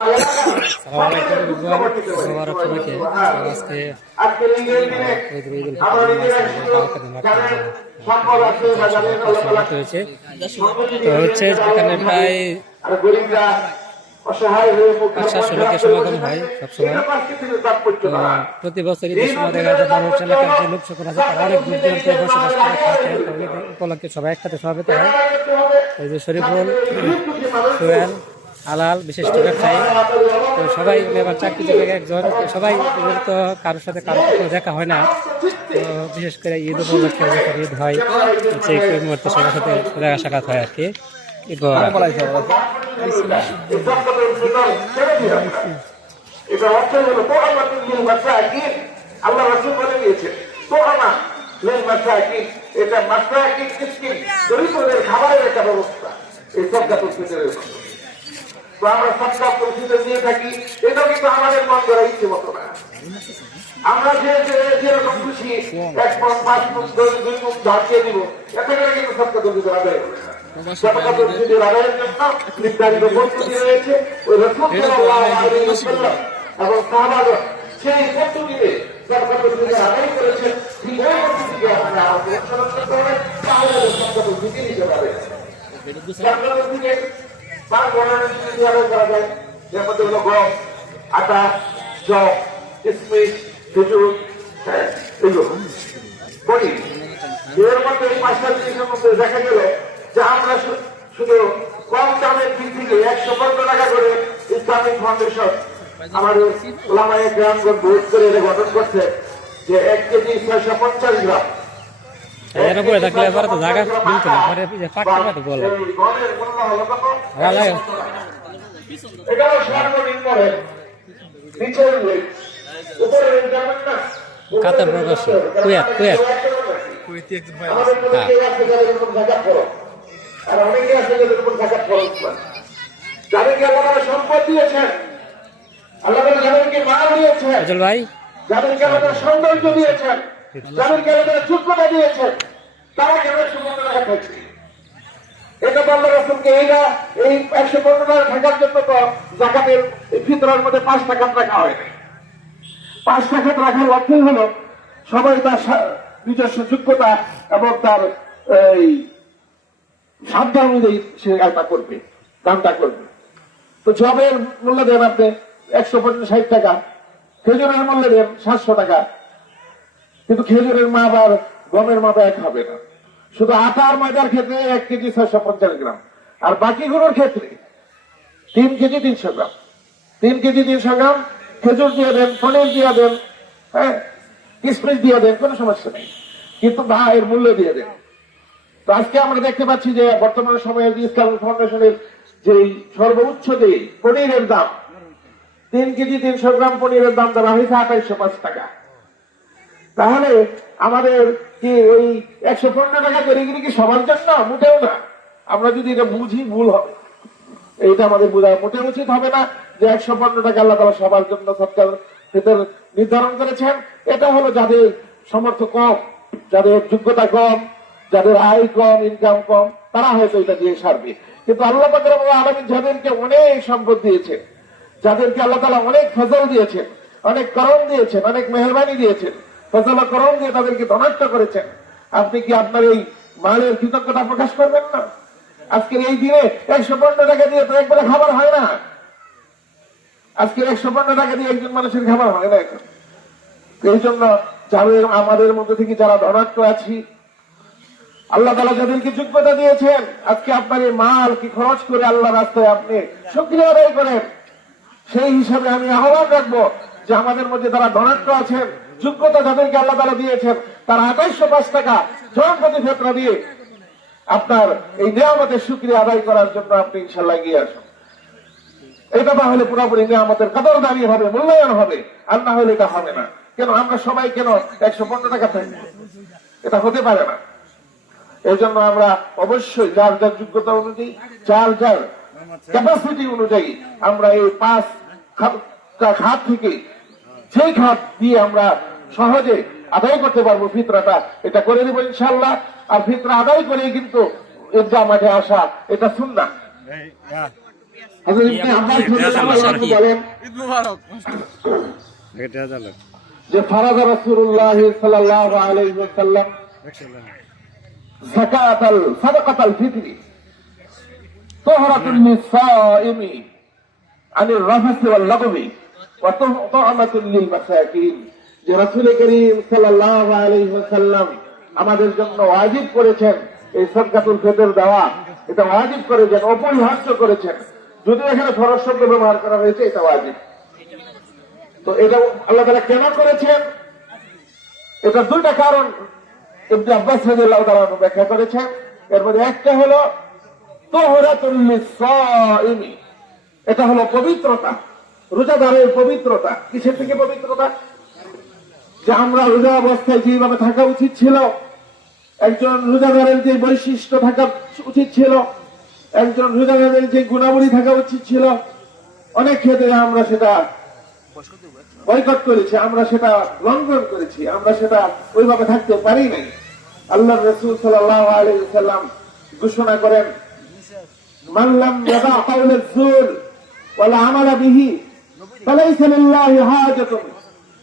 হচ্ছে এখানে প্রায় 500 লোকের সমাগম হয় সবসময়। প্রতি বছর ঈদের সময় দেখা যায় মানুষ এলাকার যে লোক সকল আছে তারা অনেক দূর দূরান্তে বসবাস করে থাকে, উপলক্ষে সবাই একসাথে সমাবেত হয়। এই যে শরীফুল, সোহেল, আলাল বিশেষ ব্যবসায়ী, তো সবাই এবার চাকরিজীবী একজন, সবাই তো কারোর সাথে কারোর দেখা হয় না। তো বিশেষ করে ঈদ উপলক্ষে যখন ঈদ হয় সেই মুহূর্তে সবার সাথে দেখা সাক্ষাৎ হয় আর কি। খাবারের একটা ব্যবস্থা এই সরকার তো আমরা সবটা পরিস্থিতি দিয়ে থাকি। এটাও কিন্তু আমাদের মন করা ইচ্ছে মতো না। আমরা যেরকম খুশি 1 মণ 5 মণ 2 মণ ঝাঁকিয়ে দিব, এতে করে কিন্তু সবটা দলিত আদায় হবে না। সবটা দলিত আদায়ের জন্য নির্ধারিত পদ্ধতি রয়েছে। ওই রাসূল সাল্লাল্লাহু আলাইহি ওয়াসাল্লাম এবং সাহাবাগণ সেই পদ্ধতিতে সবটা দলিত আদায় করেছেন। ঠিক ওই পদ্ধতিকে আমরা অনুসরণ করতে হবে, তাহলে সবটা দলিত নিতে পারবে। সবটা দলিত 5 ধরনের জিনিস করা যায়, যার মধ্যে হলো গম, আটা, জব, কিশমিশ, খেজুর, এগুলো বলি। এর মধ্যে এই 5টা জিনিসের মধ্যে দেখা গেল যে আমরা শুধু কম দামের দিক থেকে 115 টাকা করে ইসলামিক ফাউন্ডেশন আমাদের ওলামায়ে কেরামগণ ভোট করে এটা গঠন করছে যে 1 কেজি 650 গ্রাম। এর উপরে থাকলে এবার তো জায়গা মিলতো না, পরে পাটটা পাটে বলে এটা সর্বনিম্ন পরে নিচের উপরে যেমন না কাতার প্রকাশ কুয়েত আর অনেকে আছে যাদের উপর জাকাত খরচ করে, যাদেরকে আল্লাহ সম্পদ দিয়েছেন, আল্লাহ যাদেরকে মাল দিয়েছেন, ভাই যাদেরকে আল্লাহ সৌন্দর্য দিয়েছেন, যাদেরকে আল্লাহ যোগ্যতা দিয়েছেন, তারা কেন 115 টাকা থাকছে? এটা তো আল্লাহ রাসূলকে এই 115 টাকা থাকার জন্য তো জাকাতের ফিতরার মধ্যে 5 টাকা রাখা হয় না। 5 টাকা রাখার অর্থই হলো সবাই তার নিজস্ব যোগ্যতা এবং তার এই সাধ্য অনুযায়ী সে এটা করবে, দানটা করবে। তো জবের মূল্য দেন আপনি 160 টাকা, খেজুরের মূল্য দেন 700 টাকা, কিন্তু খেজুরের মাপ আর গমের মাপ এক হবে না। শুধু আটা আর ময়দার ক্ষেত্রে 1 কেজি 650 গ্রাম, আর বাকিগুলোর ক্ষেত্রে 3 কেজি 300 গ্রাম। 3 কেজি 300 গ্রাম খেজুর দিয়ে দেন, পনির দিয়ে দেন, হ্যাঁ, কিশমিশ দিয়ে দেন, কোনো সমস্যা নেই, কিন্তু এর মূল্য দিয়ে দেন। তো আজকে আমরা দেখতে পাচ্ছি যে বর্তমান সময়ে ইসলামিক ফাউন্ডেশনের যে সর্বোচ্চ যে পনিরের দাম, 3 কেজি 300 গ্রাম পনিরের দাম ধরা হয়েছে 2805 টাকা। তাহলে আমাদের কি ওই 115 টাকা করে গেলে কি সবার জন্য? মোটেও না। আমরা যদি এটা বুঝি ভুল হবে, এইটা আমাদের বোঝা মোটেও উচিত হবে না যে 115 টাকা আল্লাহ তাআলা সবার জন্য সরকার নির্ধারণ করেছেন। এটা হলো যাদের সামর্থ্য কম, যাদের যোগ্যতা কম, যাদের আয় কম, ইনকাম কম, তারা হয়তো এটা দিয়ে সারবে। কিন্তু আল্লাহ পাক রব্বুল আলামিন যাদেরকে অনেক সম্পদ দিয়েছেন, যাদেরকে আল্লাহ তাআলা অনেক ফজল দিয়েছেন, অনেক করম দিয়েছেন, অনেক মেহেরবানি দিয়েছেন, ফজল করম দিয়ে তাদেরকে ধনাঢ্য করেছেন, আপনি কি আপনার এই মালের কৃতজ্ঞতা প্রকাশ করবেন না? আজকের এই দিনে 115 টাকা দিয়ে তো একবারে খাবার হয় না। আজকের 115 টাকা দিয়ে একজন মানুষের খাবার হয় না এখন। এই জন্য যাদের আমাদের মধ্যে থেকে যারা ধনাঢ্য আছি, আল্লাহ তাআলা যাদেরকে যোগ্যতা দিয়েছেন, আজকে আপনার এই মাল কি খরচ করে আল্লাহ রাস্তায় আপনি শুকরিয়া আদায় করেন। সেই হিসাবে আমি আহ্বান রাখবো যে আমাদের মধ্যে যারা ধনাঢ্য আছেন, যোগ্যতা যাদেরকে আল্লাহ তাআলা দিয়েছেন, তারা 2805 টাকা জন প্রতি ফিতরা দিয়ে আপনার এই নিয়ামতের শুকরিয়া আদায় করার জন্য আপনি ইনশাআল্লাহ এগিয়ে আসুন। এটা তাহলে পুরোপুরি নিয়ামতের কদরদারি হবে, মূল্যায়ন হবে। আর না হলে এটা হবে না। কেন আমরা সবাই কেন 115 টাকা থাকবো? এটা হতে পারে না। এই জন্য আমরা অবশ্যই যার যার যোগ্যতা অনুযায়ী, যার যার ক্যাপাসিটি অনুযায়ী আমরা এই 5 খাত থেকে যেই খাত দিয়ে আমরা সহজে আদায় করতে পারবো ফিতরাটা, এটা করে দেবো ইনশাআল্লাহ। আর ফিতরা আদায় করে কিন্তু ঈদগাহ মাঠে আসা, এটা সুন্নাহ। হযরত ইবনে আব্বাস রাদিয়াল্লাহু আনহু বলেন যে ফারাদা রাসূলুল্লাহ সাল্লাল্লাহু আলাইহি ওয়াসাল্লাম যাকাতাল সাদাকাতাল ফিতরি তুহরাতুল লিসাইমি আনির রাফাসি ওয়াল লাগবি ওয়া তু'মাতুল লিল মাসাকিন। যে রাসূল করিম সাল্লাল্লাহু আলাইহি ওয়াসাল্লাম আমাদের জন্য ওয়াজিব করেছেন এই সাদকাতুল ফিতর দেওয়া, এটা ওয়াজিব করেছেন, অপরিহার্য করেছেন। যদি এখানে ফরজ শব্দ ব্যবহার করা হয়েছে, এটা ওয়াজিব। তো এটা আল্লাহ তাআলা কেন করেছেন? এটা দুইটা কারণ ইবনে আব্বাস রাদিয়াল্লাহু তাআলা ব্যাখ্যা করেছেন। এর মধ্যে একটা হলো তুহরাতুল লিসাইমি, এটা হলো পবিত্রতা, রোজাদারের পবিত্রতা। কিসের থেকে পবিত্রতা? যে আমরা রোজা অবস্থায় যেভাবে থাকা উচিত ছিল, একজন রোজাদারের যে বৈশিষ্ট্য থাকা উচিত ছিল, একজন রোজাদারের যে গুণাবলী থাকা উচিত ছিল, অনেক ক্ষেত্রে আমরা সেটা বয়কট করেছি, আমরা সেটা লঙ্ঘন করেছি, আমরা সেটা ওইভাবে থাকতে পারি নাই। আল্লাহ রাসূল সাল্লাল্লাহু আলাইহি ওয়াসাল্লাম ঘোষণা করেন, মান লাম ইয়াদা কাওলাজ যুর ওয়ালা আমালা বিহি ফালাইসা লিল্লাহি হাজাতুন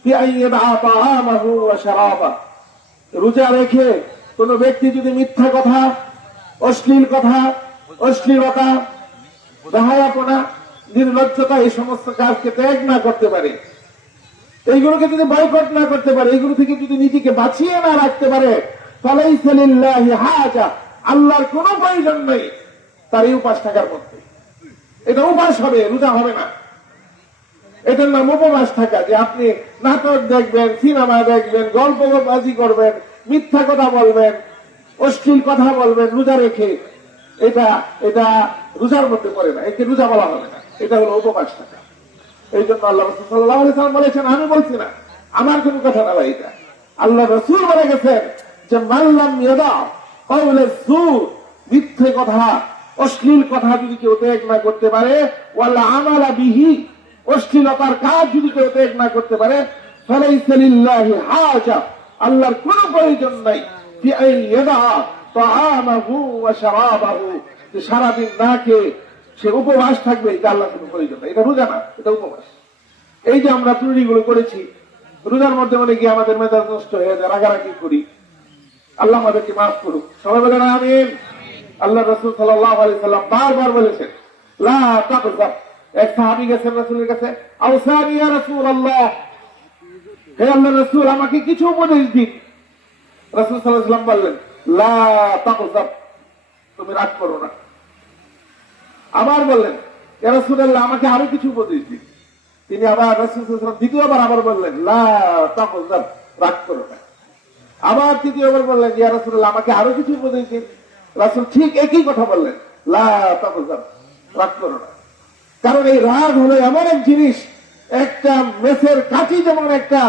ফি আন ইয়াদা তাআমাহু ওয়া শারাবাহু। রোজা রেখে কোন ব্যক্তি যদি মিথ্যা কথা, অশ্লীল কথা, অশ্লীলতা, বেহায়াপনা, নির্লজ্জতা, এই সমস্ত কাজকে ত্যাগ না করতে পারে, এইগুলোকে যদি বয়কট না করতে পারে, এইগুলো থেকে যদি নিজেকে বাঁচিয়ে না রাখতে পারে, ফালাইসা লিল্লাহি হাজা, আল্লাহর কোনো প্রয়োজন নেই তার এই উপাস থাকার মধ্যে। এটা উপাস হবে, রোজা হবে না। এটার নাম উপবাস থাকা। যে আপনি নাটক দেখবেন, সিনেমা দেখবেন, গল্পবাজি করবেন, মিথ্যা কথা বলবেন, অশ্লীল কথা বলবেন রোজা রেখে, এটা এটা রোজার মধ্যে পড়ে না, একে রোজা বলা হবে না। এটা হলো উপবাস থাকা। এই জন্য আল্লাহ রাসূল সাল্লাল্লাহু আলাইহি ওয়াসাল্লাম বলেছেন, আমি বলছি না, আমার কোনো কথা না ভাই, এটা আল্লাহ রাসূল বলে গেছেন যে মান লাম ইয়াদা কাওলাজ যুর, মিথ্যে কথা, অশ্লীল কথা যদি কেউ ত্যাগ না করতে পারে, ওয়ালা আমালা বিহি, অশ্লীলতার কাজ যদি কেউ ত্যাগ না করতে পারে, ফালাইসা লিল্লাহি হাজা, আল্লাহর কোনো প্রয়োজন নাই ফি আন ইয়াদা তাআমাহু ওয়া শারাবাহু, যে সারাদিন না খেয়ে সে উপবাস থাকবে, এটা আল্লাহর কোনো প্রয়োজন নাই। এটা রোজা না, এটা উপবাস। এই যে আমরা ত্রুটিগুলো করেছি, রোজার মধ্যে মনে গিয়ে আমাদের মেজাজ নষ্ট হয়ে যায়, রাগারাগি করি, আল্লাহ আমাদেরকে মাফ করুক। সবাই বলেন আমিন। আল্লাহ রাসূল সাল্লাল্লাহু আলাইহি সাল্লাম বারবার বলেছেন, লা তাকযাব। এক সাহাবী গেছেন রাসূলের কাছে, আওসানি ইয়া রাসূলুল্লাহ, হে আল্লাহর রাসূল, আমাকে কিছু উপদেশ দিন। রাসূল সাল্লাল্লাহু আলাইহি সাল্লাম বললেন, লা তাকযাব, তুমি রাগ করো না। আবার বললেন, ইয়া রাসূলুল্লাহ, আমাকে আরো কিছু উপদেশ দিন। তিনি আবার রাসূল সাল্লাল্লাহু আলাইহি সাল্লাম দ্বিতীয়বার আবার বললেন, লা তাকযাব, রাগ করো না। আবার তৃতীয়বার বললেন, ইয়া রাসূলুল্লাহ, আমাকে আরো কিছু উপদেশ দিন। রাসূল ঠিক একই কথা বললেন, লা তাকযাব, রাগ করো না। কারণ এই রাগ হলো এমন এক জিনিস, একটা মেসের কাঠি যেমন একটা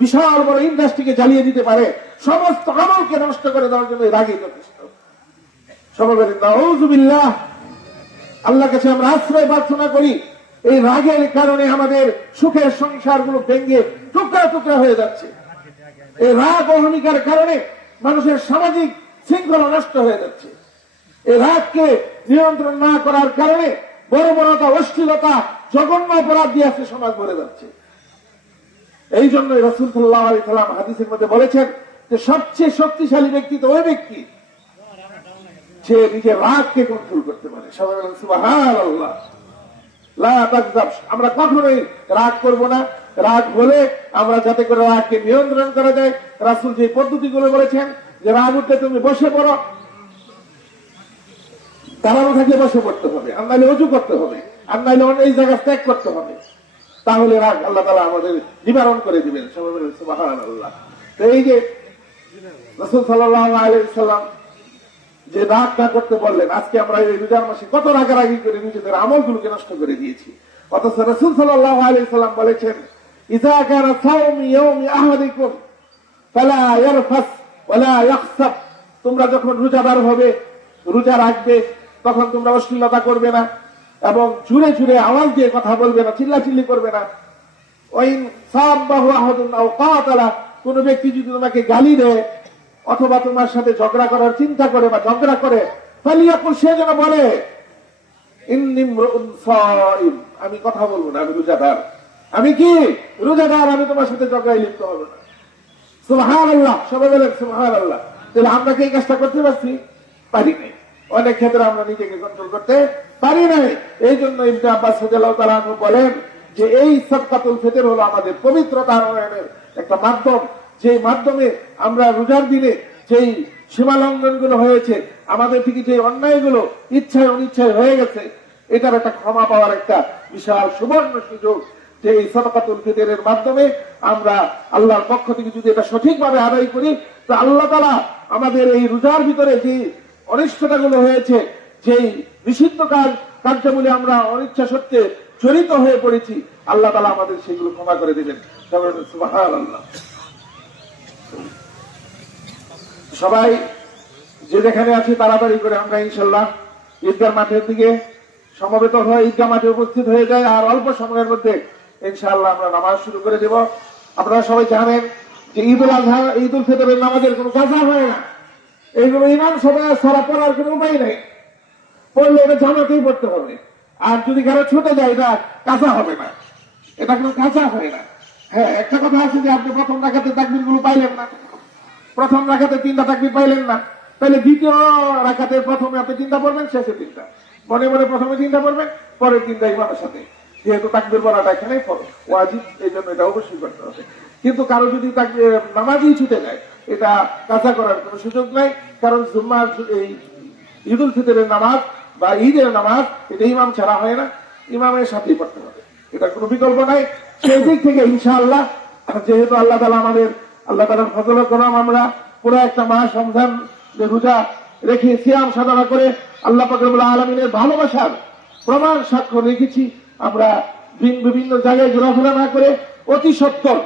বিশাল বড় ইন্ডাস্ট্রিকে জ্বালিয়ে দিতে পারে, সমস্ত আমলকে নষ্ট করে দেওয়ার জন্য এই রাগই যথেষ্ট। সবাই বলেন নাউযুবিল্লাহ। আল্লাহর কাছে আমরা আশ্রয় প্রার্থনা করি, এই রাগের কারণে আমাদের সুখের সংসারগুলো ভেঙে টুকরা টুকরা হয়ে যাচ্ছে। এই রাগ অহমিকার কারণে মানুষের সামাজিক শৃঙ্খলা নষ্ট হয়ে যাচ্ছে। এই রাগকে নিয়ন্ত্রণ না করার কারণে বর্বরতা, অশ্লীলতা, জঘন্য অপরাধ দিয়ে আজকে সমাজ ভরে যাচ্ছে। এই জন্য রাসূল সাল্লাল্লাহু আলাইহি সাল্লাম হাদিসের মধ্যে বলেছেন যে সবচেয়ে শক্তিশালী ব্যক্তি তো ওই ব্যক্তি যে নিজের রাগকে কন্ট্রোল করতে পারে। সবাই বলেন সুবহানাল্লাহ। লা তাকযাব, আমরা কখনোই রাগ করব না। রাগ হলে আমরা যাতে করে রাগকে নিয়ন্ত্রণ করা যায়, রাসূল যে পদ্ধতিগুলো বলেছেন, যে রাগ উঠলে তুমি বসে পড়ো, দাঁড়ানো থাকলে বসে পড়তে হবে, আর নাইলে ওযু করতে হবে, আর নাইলে এই জায়গা ত্যাগ করতে হবে, তাহলে রাগ আল্লাহ তাআলা আমাদের নিবারণ করে দিবেন। সবাই বলেন সুবহানাল্লাহ। তো এই যে রাসূল সাল্লাল্লাহু আলাইহি সাল্লাম যে রাগ না করতে বললেন, আজকে আমরা এই রোজার মাসে কত রাগারাগি করে নিজেদের আমলগুলোকে নষ্ট করে দিয়েছি। অথচ রাসূল সাল্লাল্লাহু আলাইহি সাল্লাম বলেছেন, ইযা কানা সাওমু ইয়াউমি আহাদিকুম ফালা ইয়ারফাস ওয়ালা ইয়াখসাব, তোমরা যখন রোজাদার হবে, রোজা রাখবে, তখন তোমরা অশ্লীলতা করবে না এবং জুড়ে জুড়ে আওয়াজ দিয়ে কথা বলবে না, চিল্লাচিল্লি করবে না। ওয়াইন সাব্বাহু আহাদুন আও কাতালা, কোন ব্যক্তি যদি তোমাকে গালি দেয় অথবা তোমার সাথে ঝগড়া করার চিন্তা করে বা ঝগড়া করে, ফালিয়াকুল, সে যেন বলে ইন্নী ইমরুউন সাইম, আমি কথা বলবো না, আমি রোজাদার। আমি কি রোজাদার, আমি তোমার সাথে ঝগড়ায় লিপ্ত হবো না। সুবহানাল্লাহ, সবাই বলেন সুবহানাল্লাহ। তাহলে আমরা কি এই কাজটা করতে পারছি? পারি নাই। অনেক ক্ষেত্রে আমরা নিজেকে কন্ট্রোল করতে পারি নাই। এই জন্য ইবনে আব্বাস রাদিয়াল্লাহু তাআলা আনহু বলেন যে এই সাদকাতুল ফিতর হলো আমাদের পবিত্রতা আনয়নের একটা মাধ্যম, যে মাধ্যমে আমরা রোজার দিনে যেই সীমালঙ্ঘন গুলো হয়েছে, আমাদের থেকে যে অন্যায়গুলো ইচ্ছায় অনিচ্ছায় হয়ে গেছে, এটার একটা ক্ষমা পাওয়ার একটা বিশাল সুবর্ণ সুযোগ, যে এই সাদকাতুল ফিতরের মাধ্যমে আমরা আল্লাহর পক্ষ থেকে যদি এটা সঠিকভাবে আদায় করি, তো আল্লাহ তাআলা আমাদের এই রোজার ভিতরে যে অনিষ্টতাগুলো হয়েছে, যেই নিষিদ্ধ কার্যাবলী আমরা অনিচ্ছা সত্ত্বে জড়িত হয়ে পড়েছি, আল্লাহ তাআলা আমাদের সেগুলো ক্ষমা করে দিবেন। সুবহানাল্লাহ। সবাই যে যেখানে আছি তাড়াতাড়ি করে আমরা ইনশাল্লাহ ঈদগাহ মাঠের দিকে সমবেত হয়ে ঈদগাহ মাঠে উপস্থিত হয়ে যায়, আর অল্প সময়ের মধ্যে ইনশাআল্লাহ আমরা নামাজ শুরু করে দেব। আপনারা সবাই জানেন যে ঈদুল আজহা, ঈদুল ফিতরের নামাজের কোনো কাজা হয় না। এইগুলো ইমাম সবাই সারা পড়ার কোনো উপায় নেই, পড়লে এটা জামাতেই পড়তে হবে। আর যদি কারো ছুটে যায়, এটা কাজা হবে না, এটা কোনো কাজা হয় না। হ্যাঁ, একটা কথা আছে যে আপনি প্রথম রাকাতে তাকবীর গুলো পাইলেন না, প্রথম রাকাতে 3টা তাকবীর পাইলেন না, তাহলে দ্বিতীয় রাকাতের প্রথমে আপনি 3টা পড়বেন, শেষে 3টা। মনে মনে প্রথমে 3টা পড়বেন, পরের 3টা ইমামের সাথে, যেহেতু তাকবীর পড়াটা এখানে ওয়াজিব, এই জন্য এটা অবশ্যই করতে হবে। কিন্তু কারো যদি নামাজই ছুটে যায়, এটা কাজা করার কোনো সুযোগ নাই, কারণ জুম্মার এই ঈদুল ফিতরের নামাজ বা ঈদের নামাজ এটা ইমাম ছাড়া হয় না, ইমামের সাথেই পড়তে হবে, এটা কোনো বিকল্প নাই। সেই দিক থেকে ইনশাআল্লাহ, যেহেতু আল্লাহ তাআলা আমাদের, আল্লাহ তাআলার ফজল করম, আমরা পুরো একটা মাস রমজান রোজা রেখে সিয়াম সাধনা করে আল্লাহ পাক রব্বুল আলামিনের ভালোবাসার প্রমাণ সাক্ষ্য রেখেছি। আমরা বিভিন্ন জায়গায় ঘোরাফেরা না করে অতি সত্বর